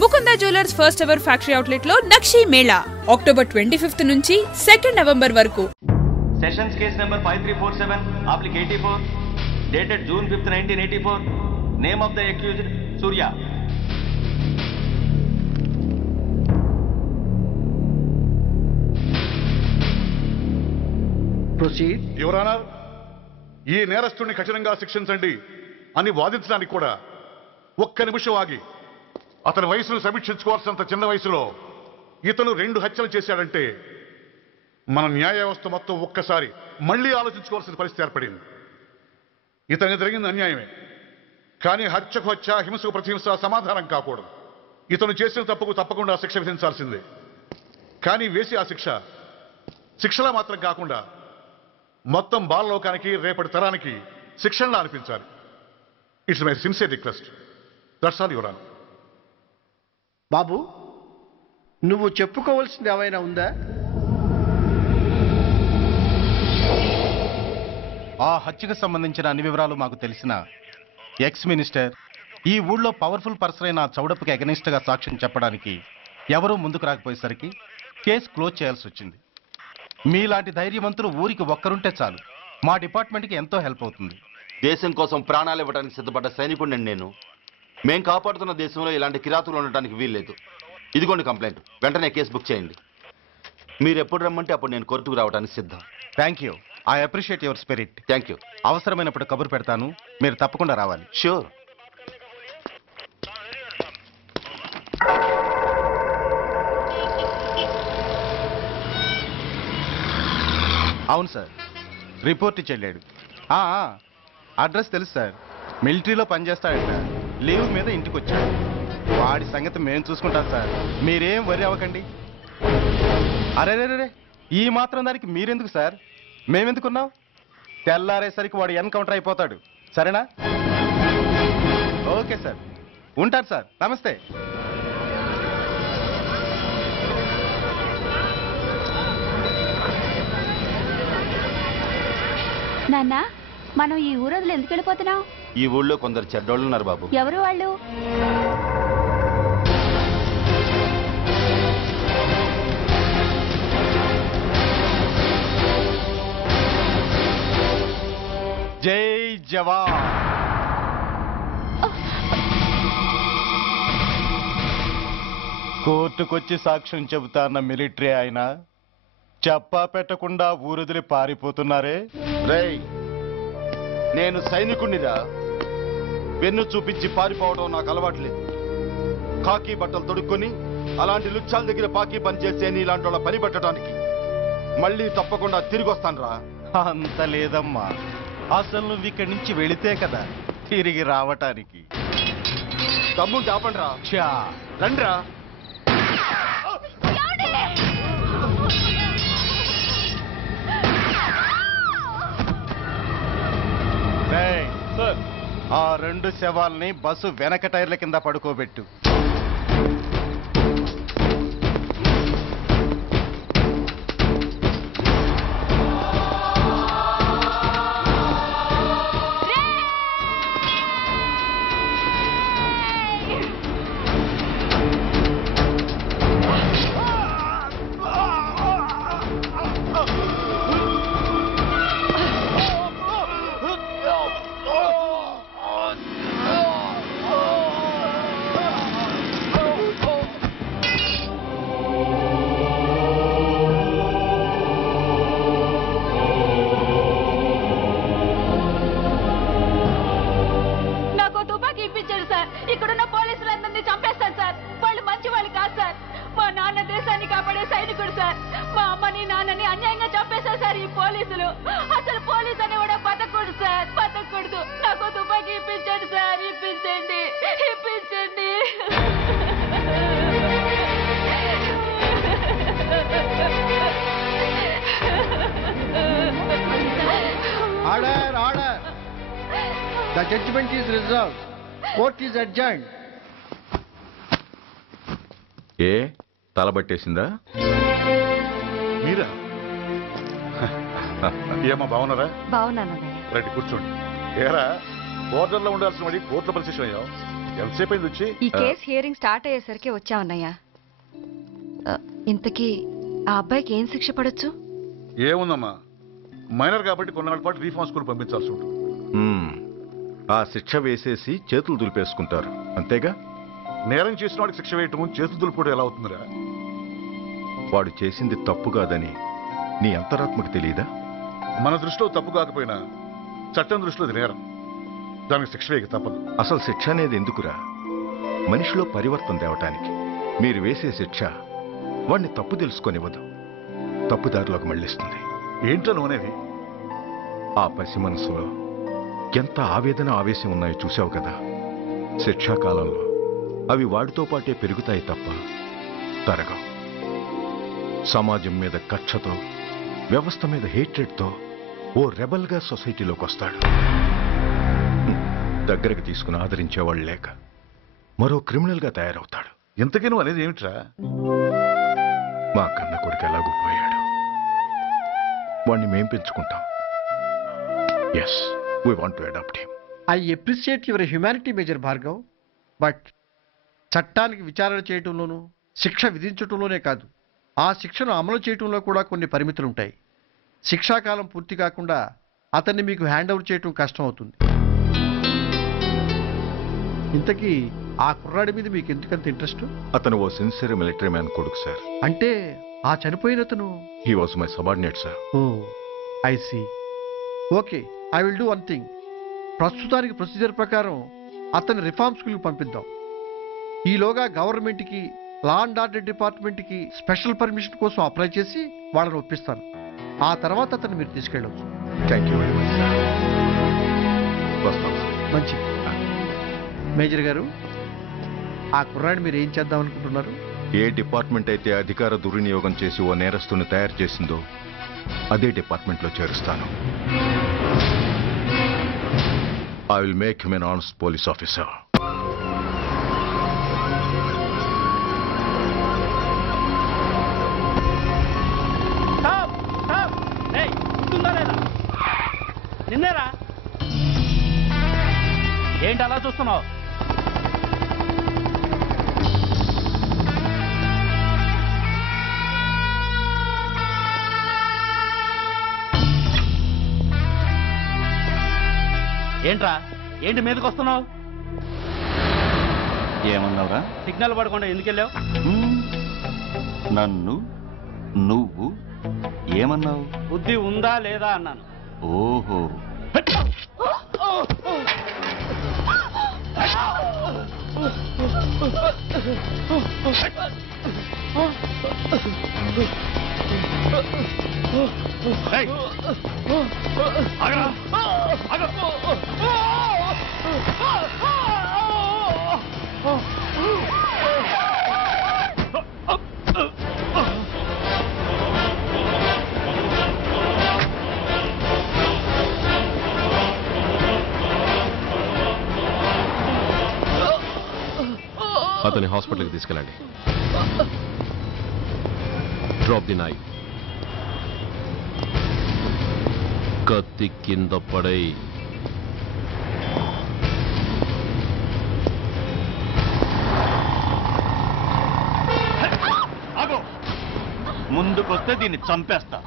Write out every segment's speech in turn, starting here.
Mukunda jewellers first ever factory outlet లో నక్షి Mela October 25 నుంచి 2 November వరకు. Sessions case number 5347 అప్లిక్ 84 dated June 5, 1984. Name of the accused Surya. Proceed. Your honour, ఈ నేరస్తుడిని కఠినంగా శిక్షించండి అని వాదించడానికి కూడా ఒక్క నిమిషం ఆగి అతని వయసును సమీక్షించుకోవాల్సినంత చిన్న వయసులో ఇతను 2 హత్యలు చేశాడంటే మన న్యాయ వ్యవస్థ మొత్తం ఒక్కసారి మళ్లీ ఆలోచించుకోవాల్సిన పరిస్థితి ఏర్పడింది. ఇతనికి జరిగింది అన్యాయమే, కానీ హత్యకు హత్య, హింసకు ప్రతిహింస సమాధానం కాకూడదు. ఇతను చేసిన తప్పుకు తప్పకుండా శిక్ష విధించాల్సిందే. కానీ వేసి ఆ శిక్షలా మాత్రం కాకుండా మొత్తం బాలలోకానికి, రేపటి తరానికి శిక్షణలా అనిపించాలి. It's my sincere request. That's all your honour. బాబు, నువ్వు చెప్పుకోవాల్సింది ఏమైనా ఉందా? ఆ హత్యకు సంబంధించిన అన్ని వివరాలు మాకు తెలిసిన ఎక్స్ మినిస్టర్ ఈ ఊళ్ళో పవర్ఫుల్ పర్సన్ అయిన చౌడప్పకి అగెనిస్ట్ గా సాక్ష్యం చెప్పడానికి ఎవరూ ముందుకు రాకపోయేసరికి కేసు క్లోజ్ చేయాల్సి వచ్చింది. మీలాంటి ధైర్యవంతులు ఊరికి ఒక్కరుంటే చాలు, మా డిపార్ట్మెంట్కి ఎంతో హెల్ప్ అవుతుంది. దేశం కోసం ప్రాణాలు ఇవ్వడానికి సిద్ధపడ్డ సైనికుడిని నేను. మేం కాపాడుతున్న దేశంలో ఇలాంటి కిరాతులు ఉండటానికి వీల్లేదు. ఇదిగోండి కంప్లైంట్, వెంటనే కేసు బుక్ చేయండి. మీరు ఎప్పుడు రమ్మంటే అప్పుడు నేను కోర్టుకు రావడానికి సిద్ధం. Thank you. I appreciate your spirit. Thank you. అవసరమైనప్పుడు కబురు పెడతాను, మీరు తప్పకుండా రావాలి. షూర్. అవును సార్, రిపోర్ట్ ఇచ్చి వెళ్ళాడు. అడ్రస్ తెలుసు సార్, మిలిటరీలో పనిచేస్తాడంట. లీవ్ మీద ఇంటికి వచ్చాడు. వాడి సంగతి మేము చూసుకుంటాం సార్, మీరేం వరి అవ్వకండి. అరే, ఈ మాత్రం దానికి మీరెందుకు సార్, మేమెందుకున్నాం? తెల్లారేసరికి వాడు ఎన్కౌంటర్ అయిపోతాడు. సరేనా? ఓకే సార్, ఉంటాను సార్. నమస్తే. నాన్న, మనం ఈ ఊరొదిలి ఎందుకు వెళ్ళిపోతున్నాం? ఈ ఊళ్ళో కొందరు చెడ్డోళ్ళు ఉన్నారు బాబు. ఎవరు వాళ్ళు? జై జవాన్. కోర్టుకొచ్చి సాక్ష్యం చెబుతాన్న మిలిటరీ ఆయన చెప్పా పెట్టకుండా ఊరొదిలి పారిపోతున్నారే. రేయ్, నేను సైనికుణ్ణిరా. వెన్ను చూపించి పారిపోవడం నాకు అలవాట్లేదు. కాకి బట్టలు తొడుక్కొని అలాంటి లుచ్చాల దగ్గర పాకి పనిచేసే ఇలాంటి వాళ్ళ పని పెట్టడానికి మళ్ళీ తప్పకుండా తిరిగి వస్తాను రా. అంత లేదమ్మా, అసలు నువ్వు ఇక్కడి నుంచి వెళితే కదా తిరిగి రావటానికి. తమ్ముడు ఆపండి రా. రండి రా. ఆ 2 శవాల్ని బస్సు వెనక టైర్ల కింద పడుకోబెట్టు. ఇక్కడున్న పోలీసులందరినీ చంపేస్తారు సార్. వాళ్ళు మంచి వాళ్ళు కాదు సార్. మా నాన్న దేశాన్ని కాపాడే సైనికుడు సార్. మా అమ్మని నాన్నని అన్యాయంగా చంపేశారు సార్ ఈ పోలీసులు. అసలు పోలీసు అని కూడా బతకూడదు సార్, బతకూడదు. నాకు తుపాకీ ఇప్పించండి సార్, ఇప్పించండి, ఇప్పించండి. Order, order. The judgment is reserved. Court is adjourned. ఏ తలబట్టేసిందా? మీరా? ఏమా బాగున్నారా? బాగున్నాను. రండి కూర్చోండి. ఏరా బోర్డర్లో ఉండాల్సిన వాడి కోర్టులో పరిశీలన అయ్యావు. ఎంతసేపు అయింది వచ్చి? ఈ కేసు హియరింగ్ స్టార్ట్ అయ్యేసరికి వచ్చావన్నయ్య. ఇంతకీ ఆ అబ్బాయికి ఏం శిక్ష పడొచ్చు? ఏముందమ్మా, మైనర్ కాబట్టి కొన్నాళ్ళ పాటు రీఫార్మ్ స్కూల్ పంపించాల్సి ఉంటుంది. ఆ శిక్ష వేసేసి చేతులు దులిపేసుకుంటారు అంతేగా? నేరం చేసిన వాడికి శిక్ష వేయటం చేతులు దులుపుకోవడం ఎలా అవుతుందిరా? వాడు చేసింది తప్పు కాదని నీ అంతరాత్మకు తెలియదా? మన దృష్టిలో తప్పు కాకపోయినా చట్టం దృష్టిలో అది నేరం. దానికి శిక్ష వేయక తప్పదు. అసలు శిక్ష అనేది ఎందుకురా? మనిషిలో పరివర్తన తేవటానికి. మీరు వేసే శిక్ష వాడిని తప్పు తెలుసుకొనివ్వదు, తప్పుదారిలోకి మళ్ళిస్తుంది. ఏంటో నువ్వనేది? ఆ పసి మనసులో ఎంత ఆవేదన ఆవేశం ఉన్నాయో చూసావు కదా. శిక్షాకాలంలో అవి వాడితో పాటే పెరుగుతాయి తప్ప తరగవు. సమాజం మీద కక్షతో, వ్యవస్థ మీద హేట్రెడ్తో ఓ రెబల్గా సొసైటీలోకి వస్తాడు. దగ్గరకు తీసుకుని ఆదరించేవాళ్ళు లేక మరో క్రిమినల్గా తయారవుతాడు. ఇంతకీ నువ్వు అనేది ఏమిట్రా? మా కన్న కొడుకు ఎలాగూ పోయాడు, వాణ్ణి మేం పెంచుకుంటాం. Yes, we want to adopt him. I appreciate your humanity major Bhargav. But చట్టానికి విచారణ చేయటంలోనూ శిక్ష విధించటంలోనే కాదు, ఆ శిక్షను అమలు చేయటంలో కూడా కొన్ని పరిమితులు ఉంటాయి. శిక్షాకాలం పూర్తి కాకుండా అతన్ని మీకు హ్యాండ్ ఓవర్ చేయటం కష్టం అవుతుంది. ఇంతకీ ఆ కుర్రాడి మీద మీకు ఎందుకంత ఇంట్రెస్ట్? అతను ఓ సిన్సియర్ మిలిటరీ మ్యాన్ కొడుకు సార్. అంటే ఆ చనిపోయిన అతను? He was my subordinate sir. Oh I see. Okay, I will do one thing. ప్రస్తుతానికి ప్రొసీజర్ ప్రకారం అతన్ని రిఫార్మ్ స్కూల్కి పంపిద్దాం. ఈలోగా గవర్నమెంట్కి, లా అండ్ ఆర్డర్ డిపార్ట్మెంట్కి స్పెషల్ పర్మిషన్ కోసం అప్లై చేసి వాళ్ళని ఒప్పిస్తాను. ఆ తర్వాత అతన్ని మీరు తీసుకెళ్ళవచ్చు. Thank you very much sir. వస్తాం సార్. మంచిది. మేజర్ గారు, ఆ కుర్రాడిని మీరు ఏం చేద్దాం అనుకుంటున్నారు? ఏ డిపార్ట్మెంట్ అయితే అధికార దుర్వినియోగం చేసి ఓ నేరస్తుని తయారు చేసిందో అదే డిపార్ట్మెంట్లో చేరుస్తాను. I will make him an honest police officer. నిన్నేరా? ఏంటి అలా చూస్తున్నావు? ఏంట్రా, ఏంటి మీదకి వస్తున్నావు? ఏమన్నావురా? సిగ్నల్ పడకుండా ఎందుకు వెళ్ళావు? నన్ను నువ్వు ఏమన్నావు? బుద్ధి ఉందా లేదా అన్నాను. ఓహో, అతని హాస్పిటల్కి తీసుకెళ్ళండి. Drop the knife. కత్తి కింద పడై. ముందుకొస్తే దీన్ని చంపేస్తా.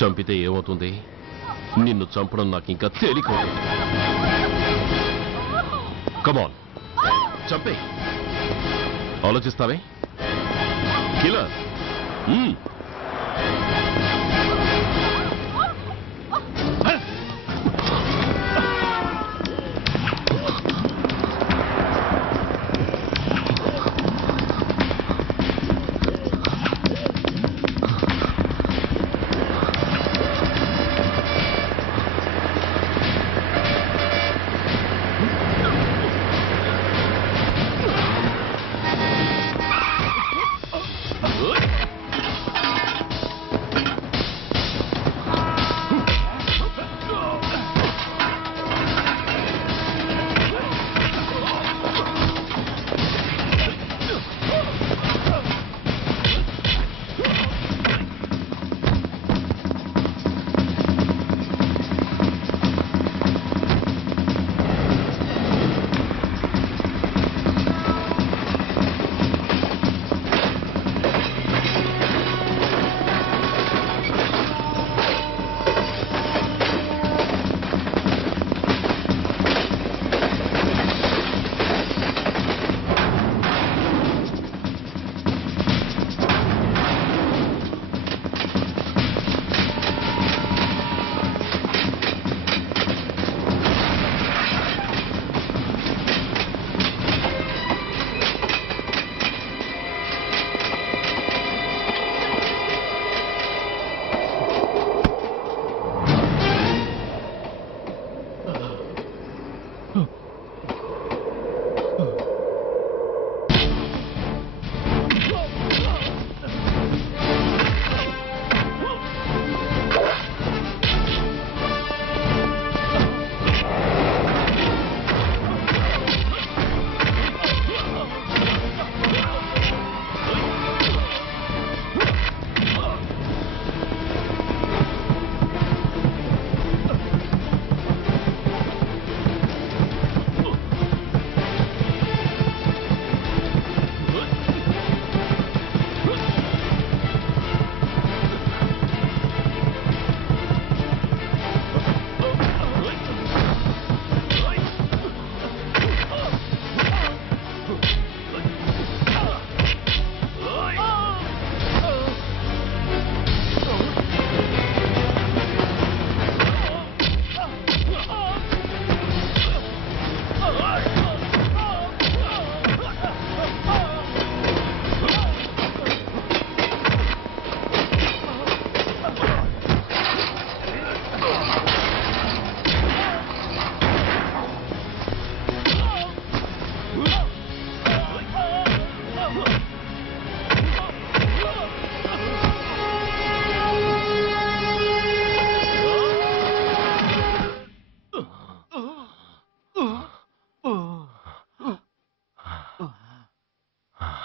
చంపితే ఏమవుతుంది? నిన్ను చంపడం నాకు ఇంకా తేలికవుతుంది. కమాన్, చంపే. ఆలోచిస్తావే కిల్లర్?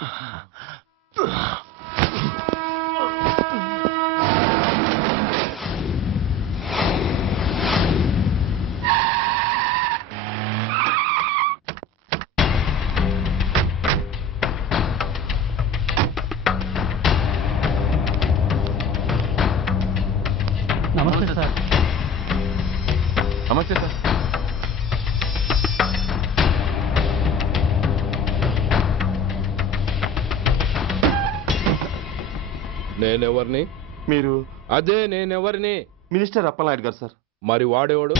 నమస్తే సార్. నమస్తే సార్. నేనెవరిని? మీరు? అదే నేనెవరిని? మినిస్టర్ అప్పలనాయుడు గారు సార్. మరి వాడేవాడు?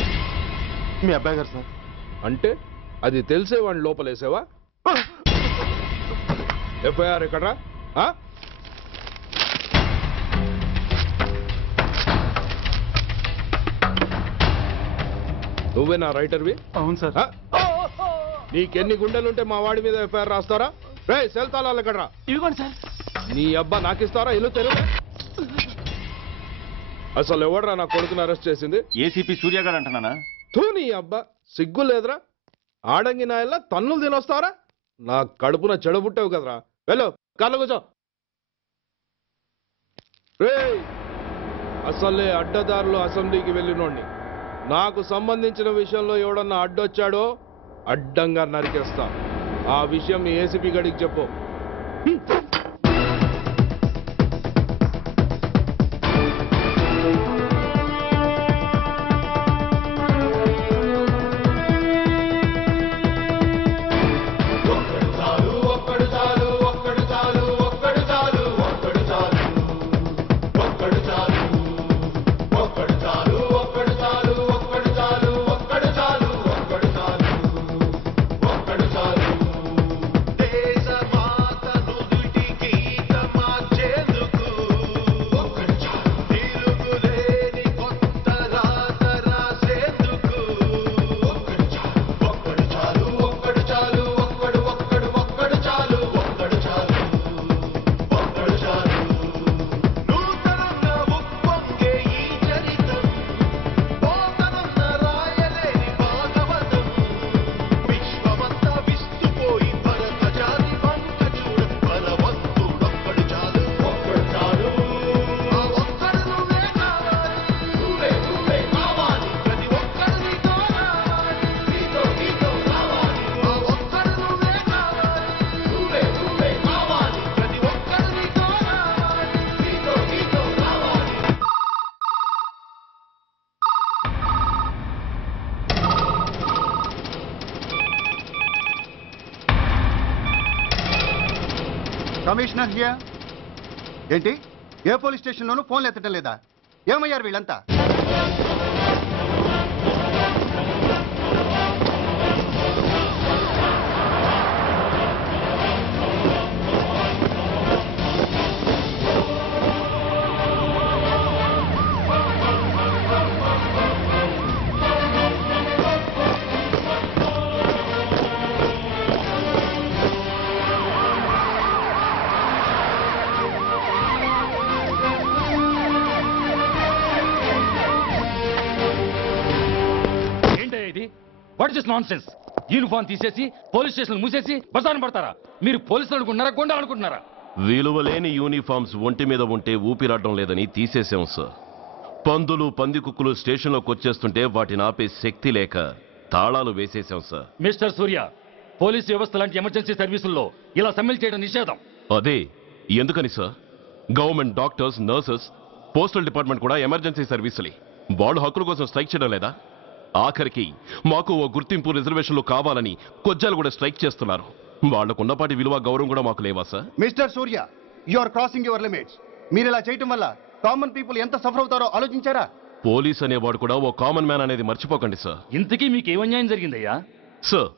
మీ అబ్బాయి గారు సార్. అంటే అది తెలిసే వాడిని లోపలేసావా? ఎఫ్ఐఆర్ ఎక్కడ్రా? నువ్వే నా రైటర్వి? అవును సార్. నీకెన్ని గుండెలుంటే మా వాడి మీద ఎఫ్ఐఆర్ రాస్తారా? రే సెల్ తాళాలు ఎక్కడ్రా? ఇవ్వండి సార్. నీ అబ్బా నాకిస్తారా? ఇల్లు తెరువు. అసలు ఎవడ్రా నా కొడుకుని అరెస్ట్ చేసింది? ఏసీపీ సూర్య గారు అంటున్నానా? తూ నీ అబ్బా సిగ్గు లేదురా? ఆడంగి నాయల్లా తన్నులు తినొస్తారా? నా కడుపున చెడబుట్టావు కదరా. వెళ్ళు కాళ్ళు కూర్చో. రే అసలే అడ్డదారులు అసెంబ్లీకి వెళ్ళినోడిని. నాకు సంబంధించిన విషయంలో ఎవడన్నా అడ్డొచ్చాడో అడ్డంగా నరికేస్తా. ఆ విషయం మీ ఏసీపీ గడికి చెప్పు. Commissioner here. ఏంటి ఏ పోలీస్ స్టేషన్లోనూ ఫోన్లు ఎత్తడం లేదా? ఏమయ్యారు వీళ్ళంతా? What is nonsense? యూనిఫామ్ తీసేసి పోలీస్ స్టేషన్ మూసేసి బజారు పడతారా? మీరు పోలీసులు అనుకుంటున్నారా, గుండా అనుకుంటున్నారా? విలువలేని యూనిఫామ్స్ ఒంటి మీద ఉంటే ఊపిరాడడం లేదని తీసేసాం సార్. పందులు పందికుక్కులు స్టేషన్లోకి వచ్చేస్తుంటే వాటిని ఆపే శక్తి లేక తాళాలు వేసేసాం సార్. మిస్టర్ సూర్య, పోలీస్ వ్యవస్థ లాంటి ఎమర్జెన్సీ సర్వీసుల్లో ఇలా సమ్మెలు చేయడం నిషేధం. అదే ఎందుకని sir? Government doctors, nurses, postal department కూడా ఎమర్జెన్సీ సర్వీసులే. వాళ్ళు హక్కుల కోసం స్ట్రైక్ చేయడం లేదా? ఆఖరికి మాకు ఓ గుర్తింపు రిజర్వేషన్లు కావాలని కొజ్జాలు కూడా స్ట్రైక్ చేస్తున్నారు. వాళ్లకున్నపాటి విలువ గౌరవం కూడా మాకు లేవా sir? Mister Surya, you are crossing your limits. మీరు ఇలా చేయటం వల్ల కామన్ పీపుల్ ఎంత సఫర్ అవుతారో ఆలోచించారా? పోలీస్ అనేవాడు కూడా ఓ కామన్ మ్యాన్ అనేది మర్చిపోకండి సార్. ఇంతకీ మీకు ఏమన్యాయం జరిగిందయ్యా? సార్,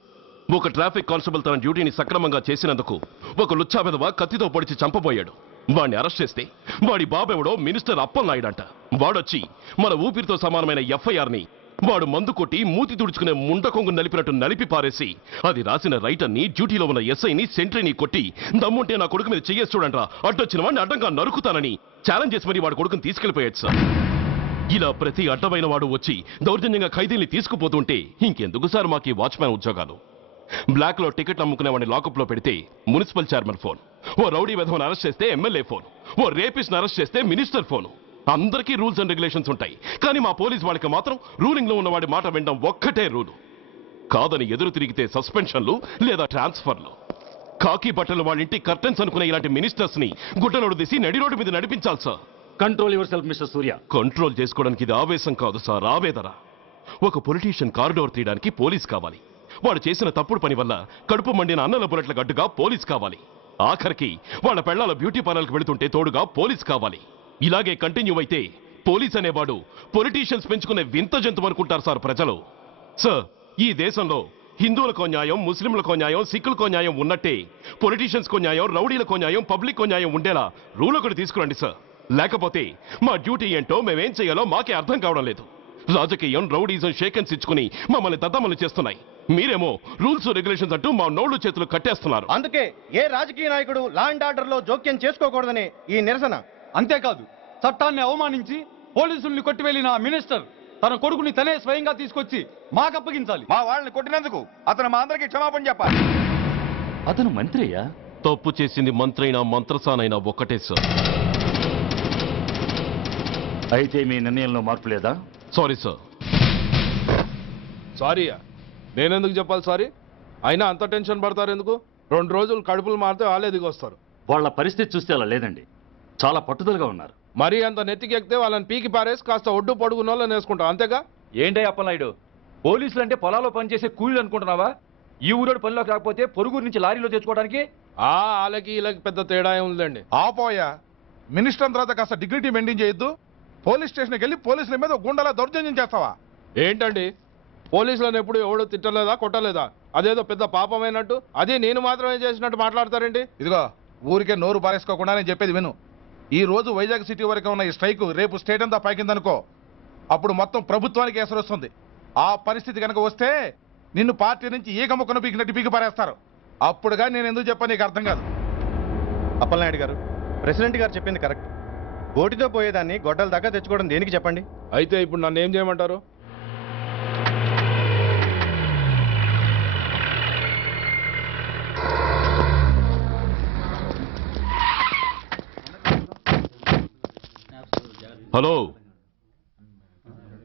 ఒక ట్రాఫిక్ కానిస్టేబుల్ తన డ్యూటీని సక్రమంగా చేసినందుకు ఒక లుచ్చా విధవ కత్తితో పొడిచి చంపబోయాడు. వాడిని అరెస్ట్ చేస్తే వాడి బాబెవడో మినిస్టర్ అప్పలనాయుడు అంట. వాడొచ్చి మన ఊపిరితో సమానమైన ఎఫ్ఐఆర్ని వాడు మందు కొట్టి మూతి తుడుచుకునే ముండకొంగు నలిపినట్టు నలిపి పారేసి అది రాసిన రైటర్ని, డ్యూటీలో ఉన్న ఎస్ఐని, సెంట్రీని కొట్టి దమ్ముంటే నా కొడుకు మీద చెయ్యేసి చూడంట్రా, అడ్డొచ్చిన వాడిని అడ్డంగా నరుకుతానని ఛాలెంజ్ చేసి మరి వాడు కొడుకుని తీసుకెళ్లిపోయాడు సార్. ఇలా ప్రతి అడ్డమైన వాడు వచ్చి దౌర్జన్యంగా ఖైదీల్ని తీసుకుపోతుంటే ఇంకెందుకు సార్ మాకు ఈ వాచ్మ్యాన్ ఉద్యోగాలు? బ్లాక్ లో టికెట్ అమ్ముకునే వాడిని లాకప్ లో పెడితే మున్సిపల్ చైర్మన్ ఫోన్, ఓ రౌడీ విధవను అరెస్ట్ చేస్తే ఎమ్మెల్యే ఫోన్, ఓ రేపిస్ట్ని అరెస్ట్ చేస్తే మినిస్టర్ ఫోను. అందరికీ రూల్స్ అండ్ రెగ్యులేషన్స్ ఉంటాయి, కానీ మా పోలీస్ వాళ్ళకి మాత్రం రూలింగ్లో ఉన్నవాడి మాట వినడం ఒక్కటే రూలు. కాదని ఎదురు తిరిగితే సస్పెన్షన్లు లేదా ట్రాన్స్ఫర్లు. కాకి బట్టలు వాళ్ళ ఇంటి కర్టెన్స్ అనుకునే ఇలాంటి మినిస్టర్స్ ని గుడ్డలోడు తీసి నడి రోడ్డు మీద నడిపించాలి sir. Control your self mister Surya. Control చేసుకోవడానికి ఇది ఆవేశం కాదు సార్, ఆవేదన. ఒక పొలిటీషియన్ కారిడోర్ తీయడానికి పోలీస్ కావాలి. వాడు చేసిన తప్పుడు పని వల్ల కడుపు మండిన అన్నల బుల్లెట్ల గడ్డుగా పోలీస్ కావాలి. ఆఖరికి వాళ్ళ పెళ్లాల బ్యూటీ పార్లర్కి వెళుతుంటే తోడుగా పోలీస్ కావాలి. ఇలాగే కంటిన్యూ అయితే పోలీస్ అనేవాడు పొలిటీషియన్స్ పెంచుకునే వింత జంతువు అనుకుంటారు సార్ ప్రజలు. సార్, ఈ దేశంలో హిందువులకో న్యాయం, ముస్లింలకో న్యాయం, సిక్కులకో న్యాయం ఉన్నట్టే పొలిటీషియన్స్కో న్యాయం, రౌడీలకో న్యాయం, పబ్లిక్కో న్యాయం ఉండేలా రూల్ ఒకటి తీసుకురండి సార్. లేకపోతే మా డ్యూటీ ఏంటో మేమేం చేయాలో మాకే అర్థం కావడం లేదు. రాజకీయం, రౌడీజం షేకెన్స్ ఇచ్చుకుని మమ్మల్ని దద్దమలు చేస్తున్నాయి. మీరేమో రూల్స్ రెగ్యులేషన్స్ అంటూ మా నోళ్లు చేతులు కట్టేస్తున్నారు. అందుకే ఏ రాజకీయ నాయకుడు లా అండ్ ఆర్డర్ లో జోక్యం చేసుకోకూడదని ఈ నిరసన. అంతేకాదు, చట్టాన్ని అవమానించి పోలీసుల్ని కొట్టివెళ్లిన మినిస్టర్ తన కొడుకుని తనే స్వయంగా తీసుకొచ్చి మాకు అప్పగించాలి. మా వాళ్ళని కొట్టినందుకు అతను మా అందరికీ క్షమాపణ చెప్పాలి. అతను మంత్రియా? తప్పు చేసింది మంత్రైనా మంత్రసానైనా ఒక్కటే సార్. అయితే మీ నిర్ణయంలో మార్పు లేదా? Sorry sir. సారీయా? నేనెందుకు చెప్పాలి సారీ? అయినా అంత టెన్షన్ పడతారు ఎందుకు? 2 రోజులు కడుపులు మారితే వాళ్ళే దిగొస్తారు. వాళ్ళ పరిస్థితి చూస్తే అలా లేదండి, చాలా పట్టుదలగా ఉన్నారు. మరీ అంత నెత్తికెక్కితే వాళ్ళని పీకి పారేసి కాస్త ఒడ్డు పొడుగున్న వాళ్ళని వేసుకుంటాం, అంతేగా? ఏంటే అప్పలనాయుడు, పోలీసులు అంటే పొలాల్లో పనిచేసే కూలీలు అనుకుంటున్నావా? ఈ ఊరోడు పనిలోకి రాకపోతే పొరుగురు నుంచి లారీలో తెచ్చుకోవడానికి వాళ్ళకి వీళ్ళకి పెద్ద తేడా ఉందండి. ఆపోయా, మినిస్టర్ తర్వాత కాస్త డిగ్నిటీ మెయింటైన్ చేయొద్దు. పోలీస్ స్టేషన్కి వెళ్ళి పోలీసుల మీద గుండాల దౌర్జన్యం చేస్తావా? ఏంటండి, పోలీసులను ఎప్పుడు ఎవడో తిట్టలేదా, కొట్టలేదా? అదేదో పెద్ద పాపమైనట్టు, అదే నేను మాత్రమే చేసినట్టు మాట్లాడతారేంటి? ఇదిగో, ఊరికే నోరు పారేసుకోకుండా నేను చెప్పేది విను. ఈ రోజు వైజాగ్ సిటీ వరకు ఉన్న ఈ స్ట్రైక్ రేపు స్టేట్ అంతా పైకిందనుకో, అప్పుడు మొత్తం ప్రభుత్వానికి ఎసరు వస్తుంది. ఆ పరిస్థితి కనుక వస్తే నిన్ను పార్టీ నుంచి ఈగ ముక్కను పీకినట్టు పీకి పారేస్తారు. అప్పుడుగా నేను ఎందుకు చెప్పాను నీకు అర్థం కాదు. అప్పలనాయుడు గారు, ప్రెసిడెంట్ గారు చెప్పింది కరెక్ట్. ఓటితో పోయేదాన్ని గొడ్డల దాకా తెచ్చుకోవడం దేనికి చెప్పండి? అయితే ఇప్పుడు నన్ను ఏం చేయమంటారు? హలో,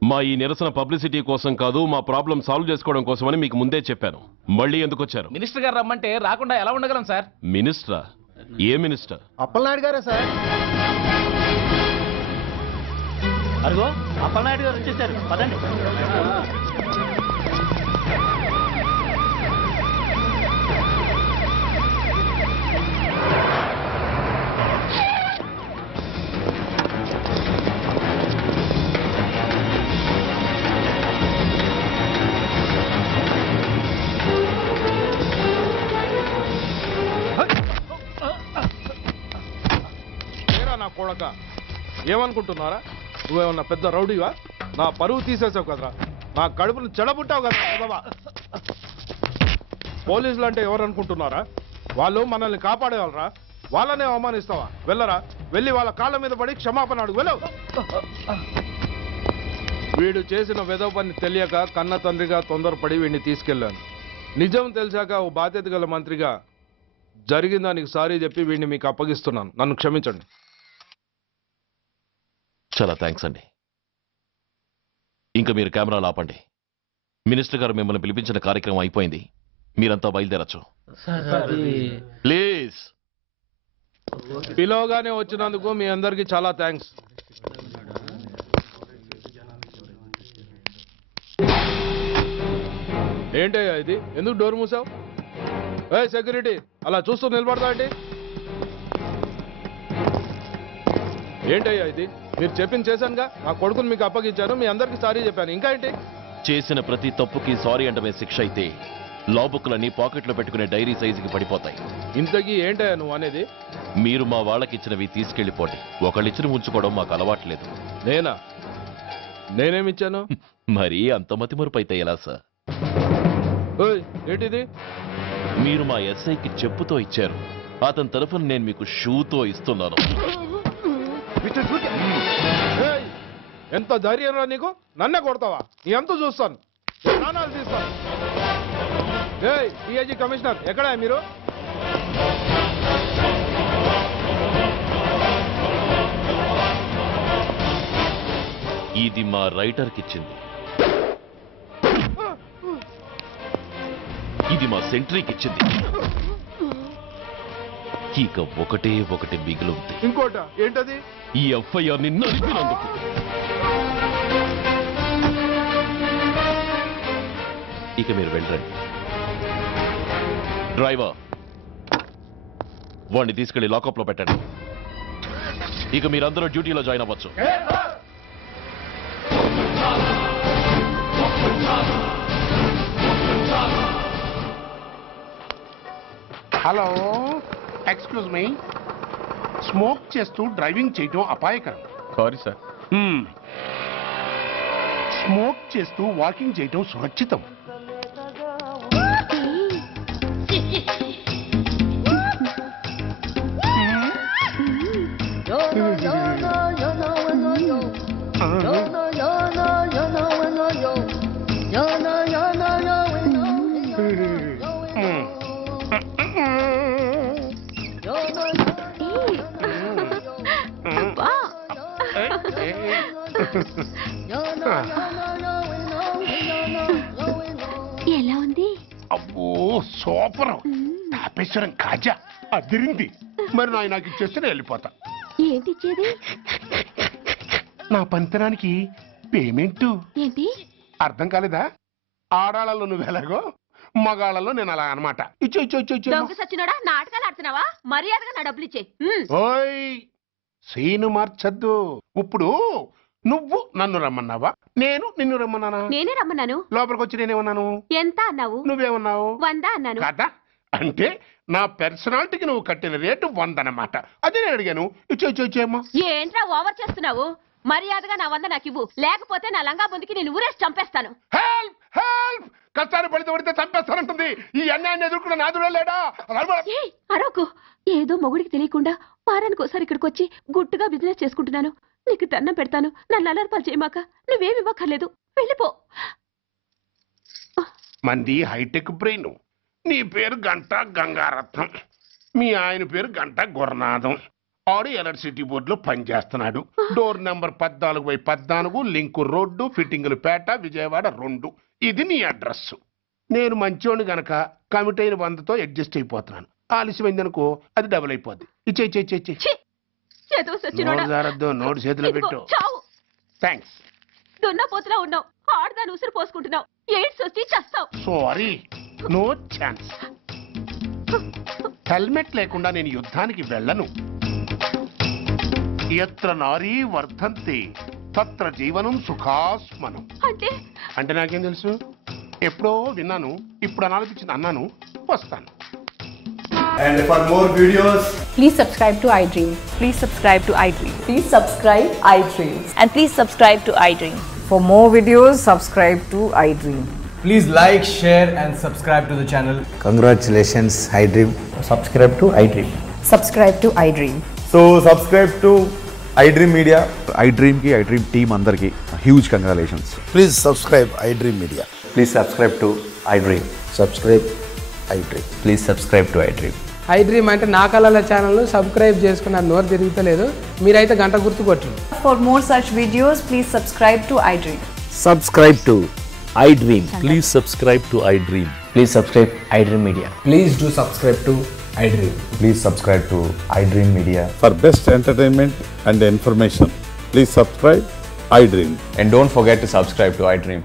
మా ఈ నిరసన పబ్లిసిటీ కోసం కాదు, మా ప్రాబ్లం సాల్వ్ చేసుకోవడం కోసమని మీకు ముందే చెప్పాను. మళ్ళీ ఎందుకు వచ్చారు? మినిస్టర్ గారు రమ్మంటే రాకుండా ఎలా ఉండగలం సార్? మినిస్టరా? ఏ మినిస్టర్? అప్పలనాయుడు గారే సార్. అదిగో అప్పలనాయుడు గారు వచ్చేసారు, పదండి. నా కొడక, ఏమనుకుంటున్నారా? నువ్వేమన్నా పెద్ద రౌడీవా? నా పరువు తీసేసావు కదరా, నా కడుపును చెడబుట్టావు కదా. పోలీసులు అంటే ఎవరు అనుకుంటున్నారా? వాళ్ళు మనల్ని కాపాడేవాళ్ళరా, వాళ్ళనే అవమానిస్తావా? వెళ్ళరా, వెళ్ళి వాళ్ళ కాళ్ళ మీద పడి క్షమాపణ అడుగు, వెళ్ళవు. వీడు చేసిన వెధవ పని తెలియక కన్న తండ్రిగా తొందరపడి వీడిని తీసుకెళ్లాను. నిజం తెలిసాక ఓ బాధ్యత గల మంత్రిగా జరిగిన దానికి సారీ చెప్పి వీడిని మీకు అప్పగిస్తున్నాను. నన్ను క్షమించండి. చాలా థ్యాంక్స్ అండి. ఇంకా మీరు కెమెరాలు ఆపండి. మినిస్టర్ గారు మిమ్మల్ని పిలిపించిన కార్యక్రమం అయిపోయింది, మీరంతా బయలుదేరచ్చు ప్లీజ్. పిలవగానే వచ్చినందుకు మీ అందరికీ చాలా థ్యాంక్స్. ఏంటయ్యా ఇది? ఎందుకు డోర్ మూసావు? ఏ సెక్యూరిటీ, అలా చూస్తూ నిలబడతా ఏంటి? ఏంటయ్యా ఇది? మీరు చెప్పింది చేశానుగా, నా కొడుకుని మీకు అప్పగించాను, మీ అందరికీ సారీ చెప్పాను, ఇంకా ఏంటి? చేసిన ప్రతి తప్పుకి సారీ అంటమే శిక్ష అయితే లా బుక్లన్నీ పాకెట్లో పెట్టుకునే డైరీ సైజుకి పడిపోతాయి. ఇంతకీ ఏంటయ్యా నువ్వు అనేది? మీరు మా వాళ్ళకిచ్చినవి తీసుకెళ్లిపోండి. ఒకళ్ళిచ్చిన ఉంచుకోవడం మాకు అలవాట్లేదు. నేనా? నేనేమిచ్చాను? మరి అంత మతిమరుపు అయితే ఎలా సార్? ఏంటిది? మీరు మా ఎస్ఐకి చెప్పుతో ఇచ్చారు, అతని తరఫున నేను మీకు షూతో ఇస్తున్నాను. ఎంత ధైర్యం రా నీకు? నన్నే కొడతావా? నీ ఎంత చూస్తాను, ప్రాణాలు తీస్తాను. డిఐజీ కమిషనర్ ఎక్కడా మీరు? ఇది మా రైటర్కి ఇచ్చింది, ఇది మా సెంట్రీకి ఇచ్చింది. ఇక ఒకటి మిగిలింది. ఇంకోట ఏంటది? ఈ ఎఫ్ఐఆర్ ని నలిపినందుకు. ఇక మీరు వెళ్ళండి. డ్రైవర్, వాడిని తీసుకెళ్లి లాకప్ లో పెట్టండి. ఇక మీరందరూ డ్యూటీలో జాయిన్ అవ్వచ్చు. Hello, excuse me. స్మోక్ చేస్తూ డ్రైవింగ్ చేయటం అపాయకరం. Sorry sir. స్మోక్ చేస్తూ వాకింగ్ చేయటం సురక్షితం. ఎలా ఉంది? అబ్బో సూపర్. తాపేశ్వరం కాజా అదిరింది. మరి నాకు ఇచ్చేస్తే నేను వెళ్ళిపోతా. ఏంటి ఇచ్చేది? నా పంతనానికి పేమెంట్. ఏంటి అర్థం కాలేదా? ఆడాళ్ళలో నువ్వు ఎలాగో, మగాళ్ళలో నేను అలా అనమాట. దొంగ సచ్చినోడా, నాటకాలు ఆడుతున్నావా? మర్యాదగా నా డబ్బులు ఇచ్చే. ఓయ్ సీను మార్చద్దు. ఇప్పుడు నువ్వు నన్ను రమ్మన్నావా, నేను నిన్ను రమ్మన్నానా? నేనే రమ్మన్నాను. లోపలికి వచ్చి నేనేమన్నాను? ఎంత అన్నావు? నువ్వేమన్నావు? 100 అన్నాను. కదా, అంటే నా పర్సనాలిటీకి నువ్వు కట్టిన రేటు 100 అన్నమాట. అదే నేను అడిగాను. ఇచ్చేమ్మా. ఏంట్రా ఓవర్ చేస్తున్నావు? మర్యాదగా నా 100 నాకు ఇవ్వు, లేకపోతే నా లంగా బొందికి నేను ఊరేసి చంపేస్తాను. Help help. కష్టాన్ని పడితే చంపేస్తానంటుంది. ఈ అన్యాయాన్ని ఎదుర్కొన్న నాదుడే లేడా? అరవకు. ఏదో మొగుడికి తెలియకుండా వారానికి ఒకసారి ఇక్కడికి వచ్చి గుట్టుగా బిజినెస్ చేసుకుంటున్నాను. నీకు దండం పెడతాను, నన్ను అలర్పాలు చేయమాక. నువ్వేమి ఇవ్వక్కర్లేదు, వెళ్ళిపో. మంది హైటెక్ బ్రెయిన్. నీ పేరు గంట గంగారత్నం, మీ ఆయన పేరు గంట గురునాథం. ఆడు ఎలక్ట్రిసిటీ బోర్డులో పనిచేస్తున్నాడు. డోర్ నెంబర్ 14/14, లింకు రోడ్డు, ఫిట్టింగులు పేట, విజయవాడ 2. ఇది నీ అడ్రస్. నేను మంచోని గనక కమిట్ అయిన 100తో అడ్జస్ట్ అయిపోతున్నాను. ఆలస్యమైందనుకో అది డబుల్ అయిపోద్ది. ఇచ్చే నోటు చేతిలో పెట్టు. థ్యాంక్స్. దున్నపోతులా ఉన్నావు, ఆడదాన్ని ఉసురు పోసుకుంటున్నావు. ఎయిడ్స్ వచ్చి చస్తావు. Sorry, no chance. హెల్మెట్ లేకుండా నేను యుద్ధానికి వెళ్ళను. ఎత్ర నారీ వర్ధంతి తత్ర జీవనం సుఖాస్మనం. అంటే నాకేం తెలుసు? ఎప్పుడో విన్నాను, ఇప్పుడు అనాలనిపించింది అన్నాను. వస్తాను. And for more videos, please subscribe to iDream. Please subscribe to iDream. Please subscribe iDream. And please subscribe to iDream. For more videos, subscribe to iDream. please like, share and subscribe to the channel. Congratulations, iDream. Subscribe to iDream. Subscribe to iDream. So subscribe to iDream Media. iDream ki iDream team andarki huge congratulations. Please subscribe iDream Media. Please subscribe to iDream. Subscribe iDream. Please subscribe to iDream. iDream అంటే నా కళల channel subscribe చేసుకున్న నోరు తిరుగుతలేదు. మీరైతే గంట గుర్తు కొట్టండి. For more such videos, please subscribe to iDream. Subscribe to iDream. Please subscribe to iDream. Please subscribe iDream Media. Please do subscribe to iDream. Please subscribe to iDream Media. For best entertainment and information, please subscribe iDream. And don't forget to subscribe to iDream.